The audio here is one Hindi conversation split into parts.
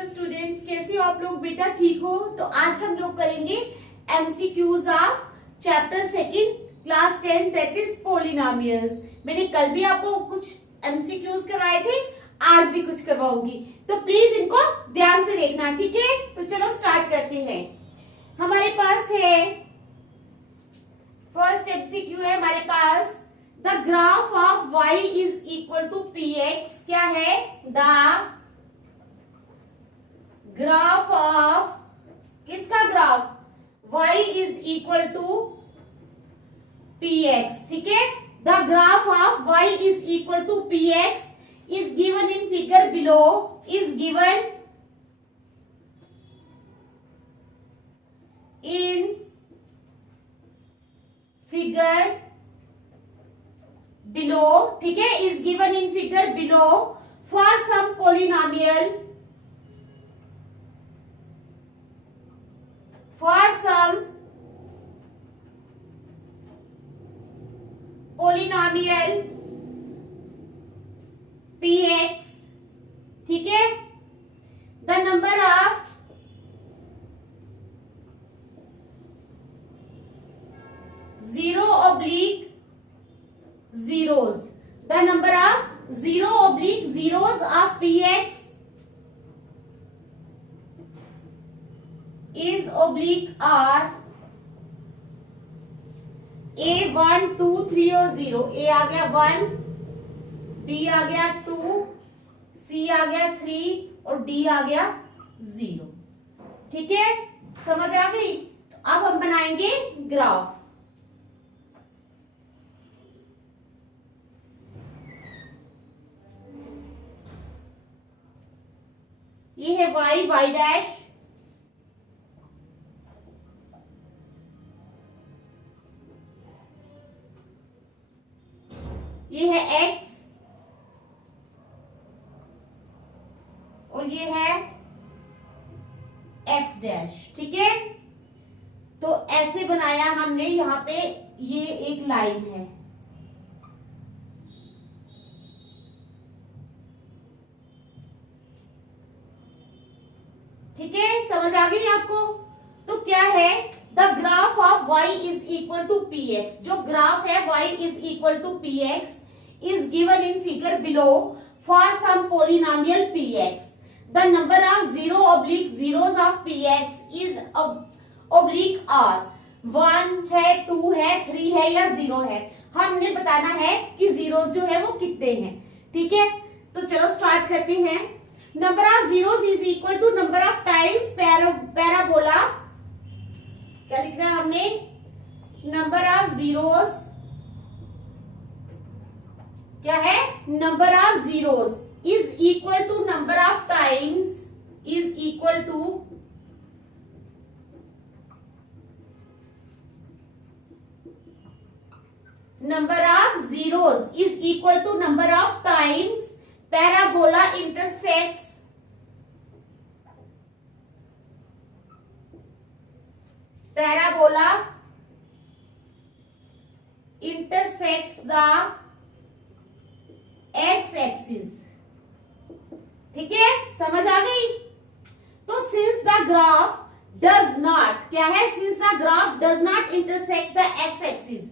हेलो स्टूडेंट्स, कैसे हो आप लोग? बेटा ठीक हो? तो आज हम लोग करेंगे MCQs of chapter second class 10 that is polynomials. मैंने कल भी आपको कुछ एमसीक्यूज करवाए थे, आज भी कुछ करवाऊंगी, तो प्लीज इनको ध्यान से देखना, ठीक है? तो चलो स्टार्ट करते हैं। हमारे पास है फर्स्ट एमसीक्यू है हमारे पास, the graph of y is equal to px। क्या है? द ग्राफ ऑफ, किसका graph? y is equal to px, ठीक है? The graph of y is equal to px is given in figure below, is given in figure below, ठीक है? is given in figure below for some polynomial, for some polynomial px, ठीक है? the number of zero oblique zeros, the number of zero oblique zeros of px is oblique are a 1 2 3 और 0। a आ गया 1, b आ गया 2, c आ गया 3 और d आ गया 0, ठीक है? समझ आ गई? तो अब हम बनाएंगे ग्राफ। ये है y, y डैश, ये है x और ये है x डैश, ठीक है? तो ऐसे बनाया हमने, यहां पे ये एक लाइन है, ठीक है? समझ आ गई आपको? तो क्या है? The graph of y is equal to px, जो ग्राफ है y is equal to px is given in figure below for some polynomial px. The number of zero oblique zeros of px is oblique r, 1 है, 2 है, 3 है या 0 है। हमने बताना है कि जीरोस जो है वो कितने हैं, ठीक है? तो चलो स्टार्ट करते हैं। Number of zeros is equal to number of times parabola. क्या लिखना है हमने? नंबर ऑफ जीरोस, क्या है? Number of zeros is equal to number of times, is equal to number of zeros is equal to number of times parabola intersects, parabola intersects the x axis, ठीक है? समझ आ गई? तो since the graph does not, क्या है? Since the graph does not intersect the x axis.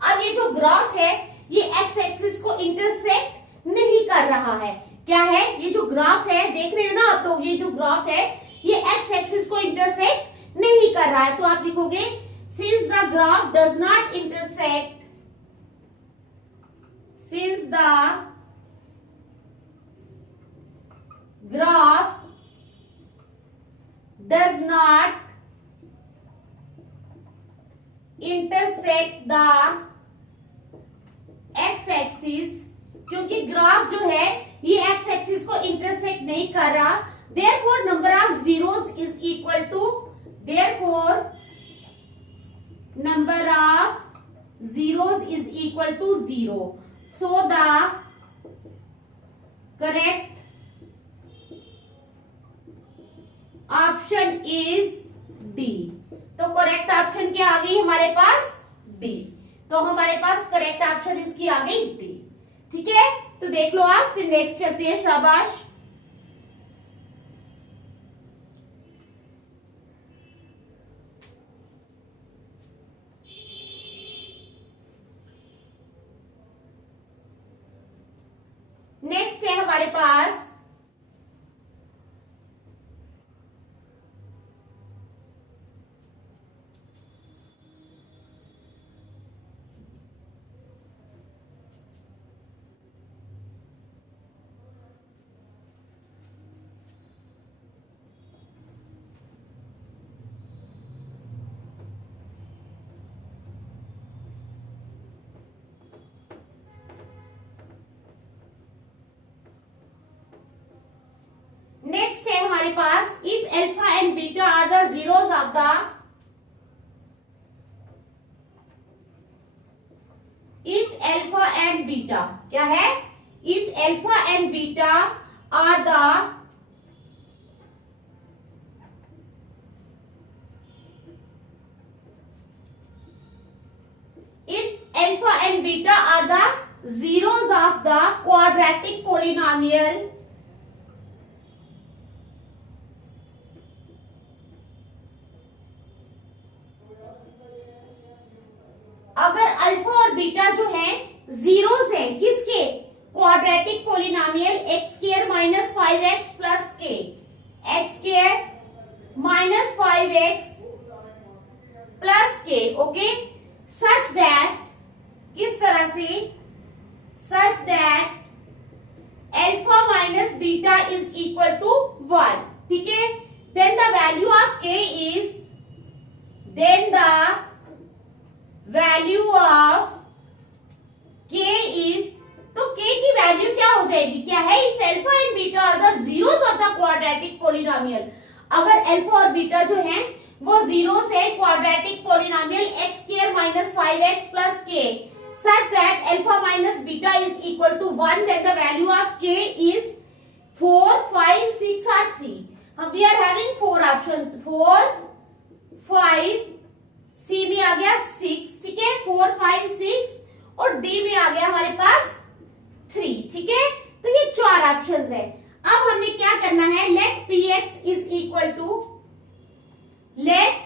अब ये जो ग्राफ है ये एक्स एक्सिस को इंटरसेक्ट नहीं कर रहा है। क्या है? ये जो ग्राफ है, देख रहे हो ना आप लोग, ये जो ग्राफ है ये एक्स एक्सिस को इंटरसेक्ट नहीं कर रहा है। तो आप लिखोगे since the graph does not intersect, since the graph does not intersect the x axis, क्योंकि ग्राफ जो है ये x axis को इंटरसेक्ट नहीं कर रहा, therefore number of zeros is equal to, therefore number of zeros is equal to 0, so the correct option is D. तो करेक्ट ऑप्शन क्या आ गई हमारे पास? डी। तो हमारे पास करेक्ट ऑप्शन इसकी आ गई डी, ठीक है? तो देख लो आप, फिर नेक्स्ट चलते हैं। शाबाश। हमारे पास नेक्स्ट है हमारे पास if alpha and beta are the zeros of the if alpha and beta क्या है if alpha and beta are the if alpha and beta are the zeros of the quadratic polynomial अगर अल्फा और बीटा जो है जीरोस है किसके quadratic polynomial X square minus 5x plus K X square minus 5x plus K okay such that किस तरह से such that alpha minus beta is equal to 1 ठीक है then the value of K is then the value of K is तो के की वैल्यू क्या हो जाएगी क्या है if alpha and beta are the zeros of the quadratic polynomial अगर अल्फा और बीटा जो है वो जीरोस है quadratic polynomial X square minus 5x plus के such that alpha minus beta is equal to 1 then the value of k is 4 5 6 or 3 we are having four options 4 5 C में आ गया 6 ठीक है 4 5 6 और D में आ गया हमारे पास 3 ठीक है तो ये चार ऑप्शंस है अब हमने क्या करना है let px is equal to let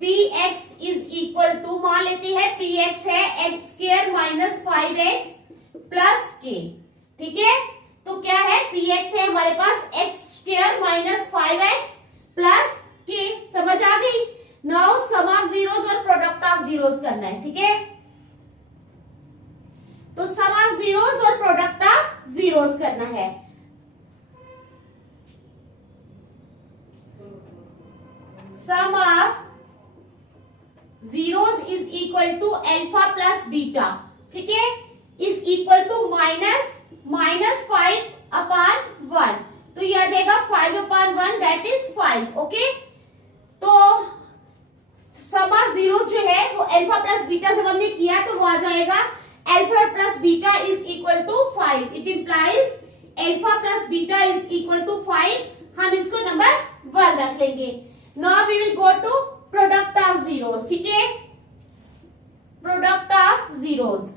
px is equal to मान लेते हैं px है x square minus 5x plus k ठीक है तो क्या है px है हमारे पास x square minus 5x plus k समझ आ गई नाउ सम ऑफ जीरोस और प्रोडक्ट ऑफ जीरोस करना है ठीक है तो सम ऑफ जीरोस और प्रोडक्ट ऑफ जीरोस करना है sum of zeros is equal to alpha plus beta ठीक है is equal to minus 5 upon 1 तो यह देगा 5 अपॉन 1 दैट इज 5 ओके तो सम ऑफ जीरोस जो है वो अल्फा प्लस बीटा जब हमने किया तो वो आ जाएगा alpha plus beta is equal to 5 it implies alpha plus beta is equal to 5 हम इसको नंबर 1 रख लेंगे now we will go to product of zeros ठीक है product of zeros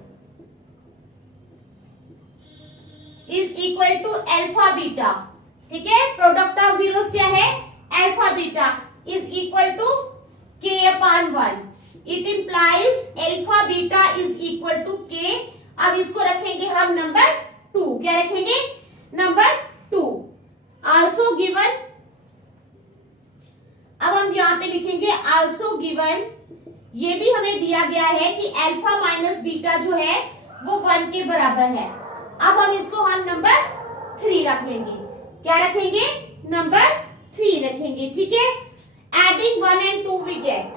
is equal to alpha beta ठीक है प्रोडक्ट ऑफ जीरोस क्या है alpha beta is equal to k upon 1 it implies alpha beta is equal to k अब इसको रखेंगे हम नंबर 2 क्या रखेंगे नंबर 2 आल्सो गिवन अब हम यहाँ पे लिखेंगे आल्सो गिवन ये भी हमें दिया गया है कि अल्फा माइनस बीटा जो है वो 1 के बराबर है अब हम इसको हम नंबर 3 रख लेंगे क्या रखेंगे नंबर 3 रखेंगे ठीक है adding 1 and 2 we get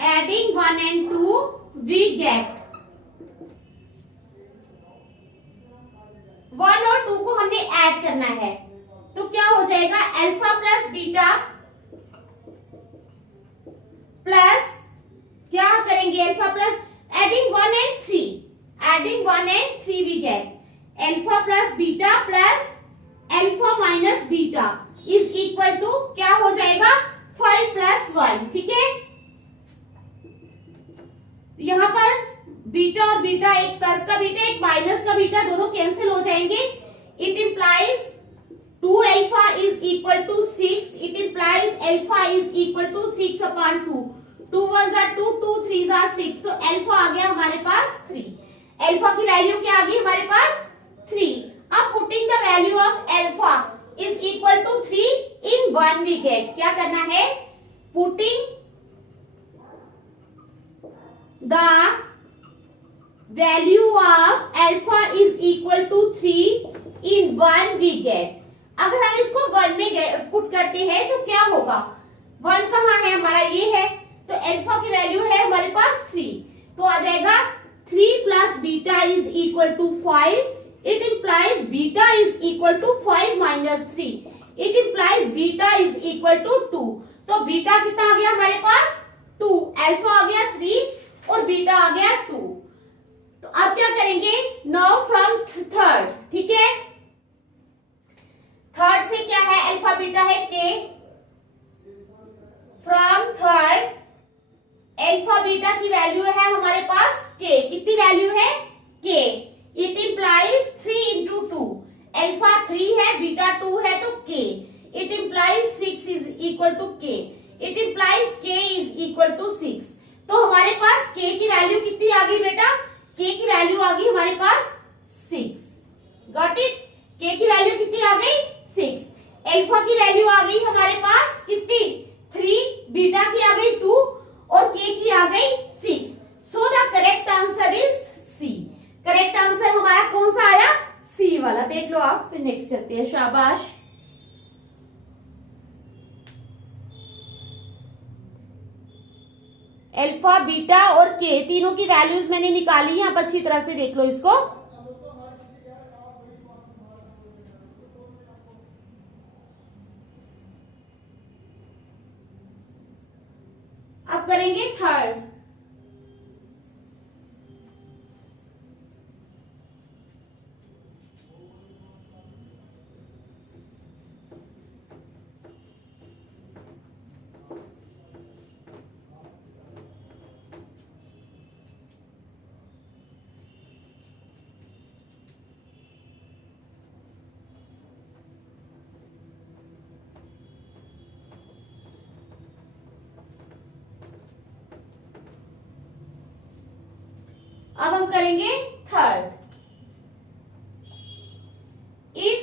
adding 1 and 2 we get 1 और 2 को हमने ऐड करना है तो क्या हो जाएगा अल्फा प्लस बीटा प्लस क्या करेंगे alpha plus adding 1 and 3 adding 1 and 3 we get alpha plus beta plus alpha minus beta is equal to क्या हो जाएगा 5 प्लस 1 ठीक है यहाँ पर बीटा और बीटा एक प्लस का बीटा एक माइनस का बीटा दोनों कैंसिल हो जाएंगे it implies 2 alpha is equal to 6 it implies alpha is equal to 6 upon 2 2 1s are 2 2 3s are 6 तो अल्फा आ गया हमारे पास 3 अल्फा की वैल्यू क्या आ गई हमारे पास 3। अब putting the value of alpha is equal to 3 in 1 we get, क्या करना है, putting the value of alpha is equal to 3 in 1 we get. अगर हम इसको 1 में पुट करते हैं तो क्या होगा, 1 कहाँ है हमारा, ये है, तो अल्फा की वैल्यू है हमारे पास 3, तो आ जाएगा 3 plus beta is equal to 5। It implies beta is equal to 5 minus 3। It implies beta is equal to 2। तो बीटा कितना आ गया हमारे पास 2, अल्फा आ गया 3 और बीटा आ गया 2। तो अब क्या करेंगे, नाउ फ्रॉम थर्ड, ठीक है, थर्ड से क्या है, अल्फा बीटा है के, फ्रॉम थर्ड अल्फा बीटा की वैल्यू है हमारे पास के, कितनी वैल्यू है के। इट इंप्लाइज 3 इंटू 2, अल्फा 3 है बीटा 2 है तो k. It implies 6 is equal to k. It implies k is equal to 6। तो हमारे पास के की वैल्यू कितनी आ गई बेटा, के की वैल्यू आ गई हमारे पास 6। गॉट इट, के की वैल्यू कितनी आ गई 6। अल्फा की वैल्यू आ गई हमारे पास कितनी 3, बीटा की आ गई 2 और के की आ गई 6। So the correct answer is C. Correct answer हमारा कौन सा आया, सी वाला। देख लो आप, फिर नेक्स्ट चलते हैं, शाबाश। अल्फा बीटा और के तीनों की वैल्यूज मैंने निकाली है, आप अच्छी तरह से देख लो इसको। अब करेंगे थर्ड। अब हम करेंगे third. If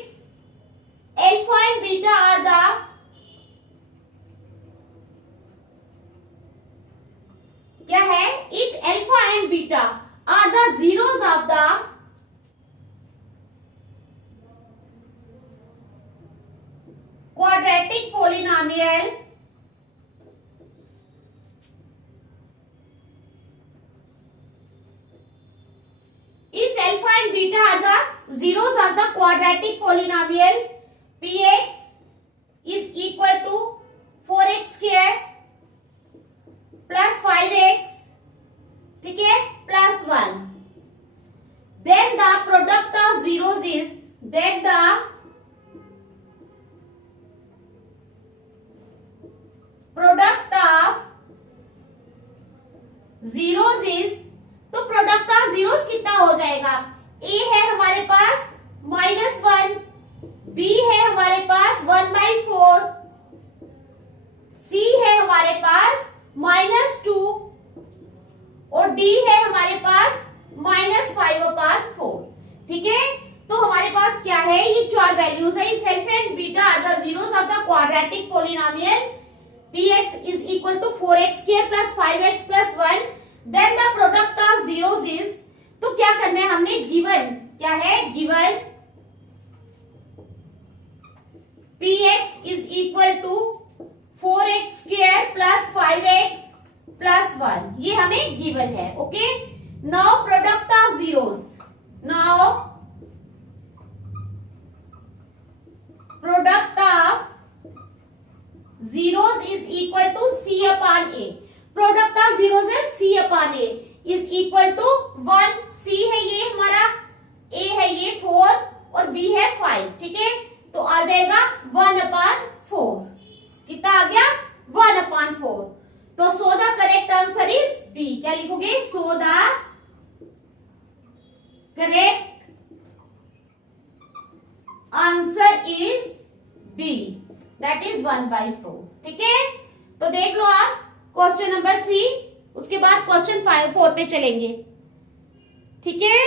alpha and beta are the क्या है, if alpha and beta are the zeros of the quadratic polynomial, if alpha and beta are the zeros of the quadratic polynomial px is equal to 4x square plus 5x, ठीक है, plus 1, then the product of zeros is, then the product of zeros is, तो प्रोडक्ट ऑफ जीरोस कितना हो जाएगा, a है हमारे पास -1, b है हमारे पास 1/4, c है हमारे पास -2 और d है हमारे पास -5/4, ठीक है। तो हमारे पास क्या है, ये चार वैल्यूज है। If alpha and beta are the zeros of the quadratic polynomial px is equal to 4x square plus 5x plus 1, then the product of zeros is, तो क्या करना है हमने, गिवन क्या है, given px is equal to 4x square plus 5x plus 1, ये हमें गिवन है, okay. Now product of zeros, now product of zeros is equal to c upon a, product of zeros है c upon a is equal to 1, c है ये हमारा, a है ये 4 और b है 5, ठीक है। तो आ जाएगा 1/4, कितना आ गया 1/4। तो सो the correct answer is b, क्या लिखोगे, so the correct answer is b, that is 1/4, ठीक है। तो देख लो आप क्वेश्चन नंबर 3, उसके बाद क्वेश्चन 4 पे चलेंगे, ठीक है।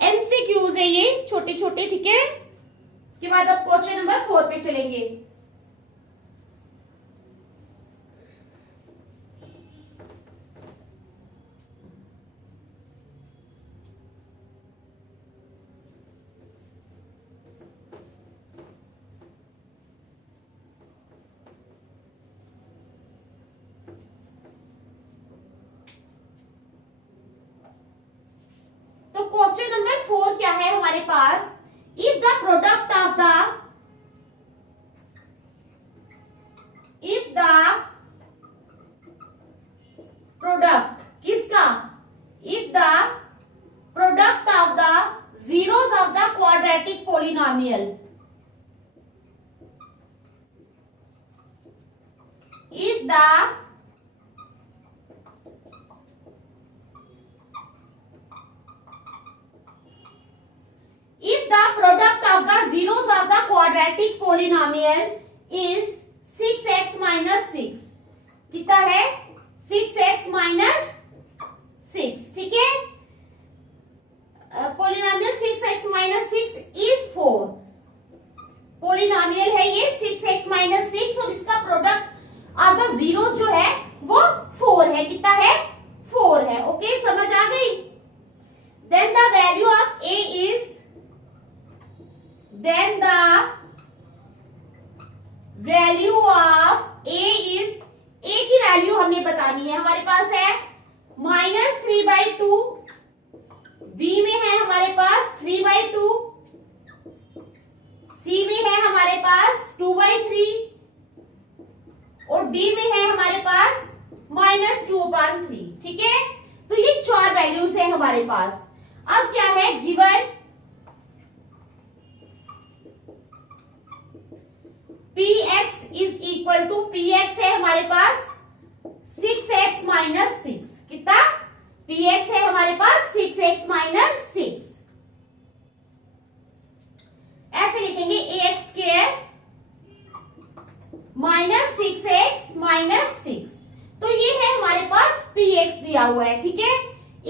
एमसीक्यूज है ये छोटे छोटे, ठीक है। इसके बाद अब क्वेश्चन नंबर 4 पे चलेंगे। तो क्वेश्चन नंबर 4 क्या है हमारे पास, if the product of the product किसका, if the product of the zeros of the quadratic polynomial, if the product of the zeros of the quadratic polynomial is 6x minus 6, कितना है 6x minus 6, ठीक है। Polynomial 6x minus 6 is 4, polynomial है ये 6x minus 6 और इसका प्रोडक्ट ऑफ द जीरोस जो है वो 4 है, कितना है 4 है। ओके, समझ आ गई। Then the value of a is, then the value of a is, a की वैल्यू हमने बतानी है, हमारे पास है -3/2, b में है हमारे पास 3/2, c में है हमारे पास 2/3 और d में है हमारे पास -2/3, ठीक है। तो ये 4 वैल्यूज है हमारे पास। अब क्या है given px is equal to, px है हमारे पास 6x minus 6, कितना px है हमारे पास 6x minus 6, ऐसे लिखेंगे ax square minus 6x minus 6, तो ये है हमारे पास px दिया हुआ है, ठीक है।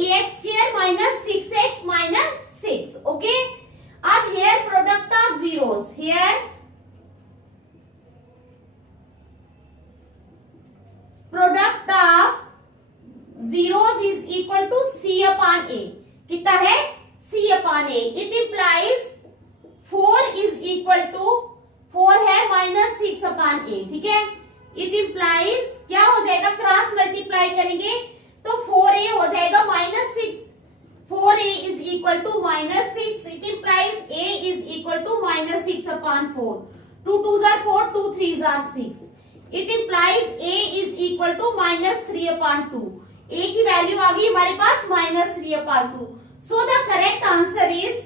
ax square minus 6x minus 6, okay. अब here product of zeros, here product of zeros is equal to c upon a, कितना है c upon a। It implies 4 is equal to, 4 है -6 अपॉन a, ठीक है। इट इंप्लाइज क्या हो जाएगा, क्रॉस मल्टीप्लाई करेंगे तो 4a हो जाएगा -6, 4a is equal to -6, it implies a is equal to -6 upon 4, 2 2s are 4, 2 3s are 6, it implies a is equal to -3 upon 2, a की वैल्यू आ गई हमारे पास -3 upon 2। So the correct answer is,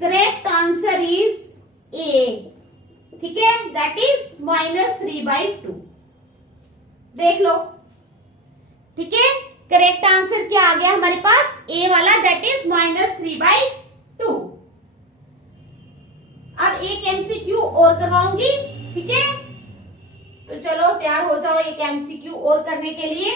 correct answer is a, ठीक है, दैट इज -3/2। देख लो, ठीक है। करेक्ट आंसर क्या आ गया हमारे पास, a वाला, दैट इज -3/2। अब एक एमसीक्यू और करवाऊंगी, ठीक है। तो चलो तैयार हो जाओ एक एमसीक्यू और करने के लिए।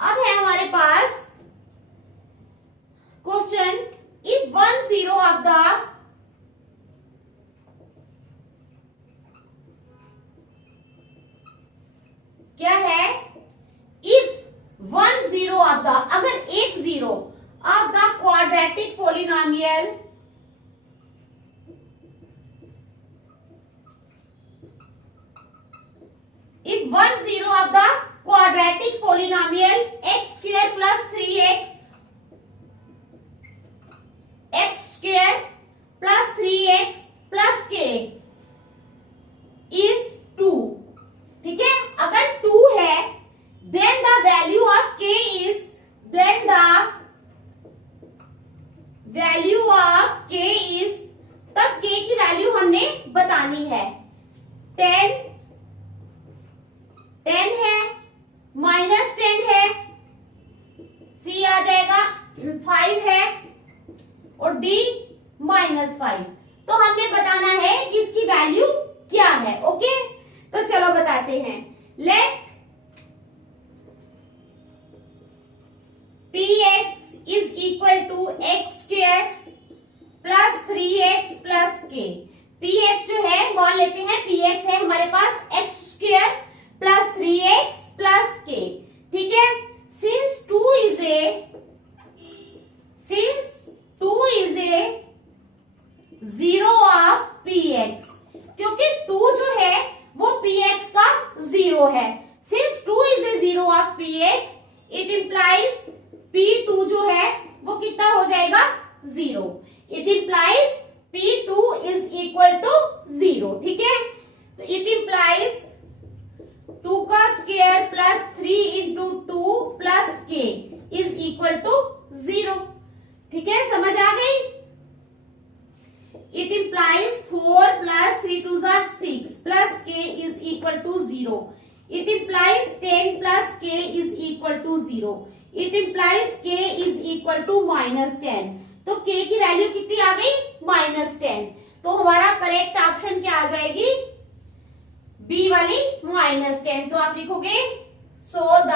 अब है हमारे पास क्वेश्चन, इफ 1 0 ऑफ द, क्या है, इफ 1 0 ऑफ द, अगर एक 0 of the quadratic polynomial, if 1 0 of the quadratic polynomial x square plus 3x x square plus 3x plus k is 2। ठीक है, अगर 2 है then the value of k is तब k की वैल्यू हमने बतानी है। 10 है, -10 है, c आ जाएगा, 5 है और d -5। तो हमने बताना है कि इसकी वैल्यू क्या है। ओके, तो चलो बताते हैं। Let px is equal to x square plus 3x plus k। px जो है मान लेते हैं px है हमारे पास X square plus 3x plus k। ठीक है, since 2 is a zero of px, क्योंकि 2 जो है वो px का जीरो है। Since 2 is a zero of px, it implies p2 जो है वो कितना हो जाएगा, zero. It implies p2 is equal to zero. ठीक है, तो इट इंप्लाइज 2 का square plus 3 into 2 plus k is equal to zero. ठीक है, समझ आ गई। It implies 4 plus 3 2 6 plus k is equal to zero. It implies 10 plus k is equal to zero. It implies k is equal to -10। तो k की वैल्यू कितनी आ गई, -10। तो हमारा करेक्ट ऑप्शन क्या आ जाएगी, बी वाली -10। तो आप लिखोगे so the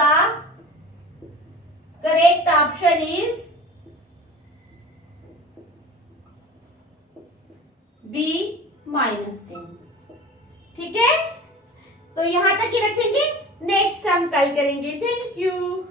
correct option is B -10। ठीक है, तो यहां तक ही रखेंगे, नेक्स्ट हम कल करेंगे। Thank you.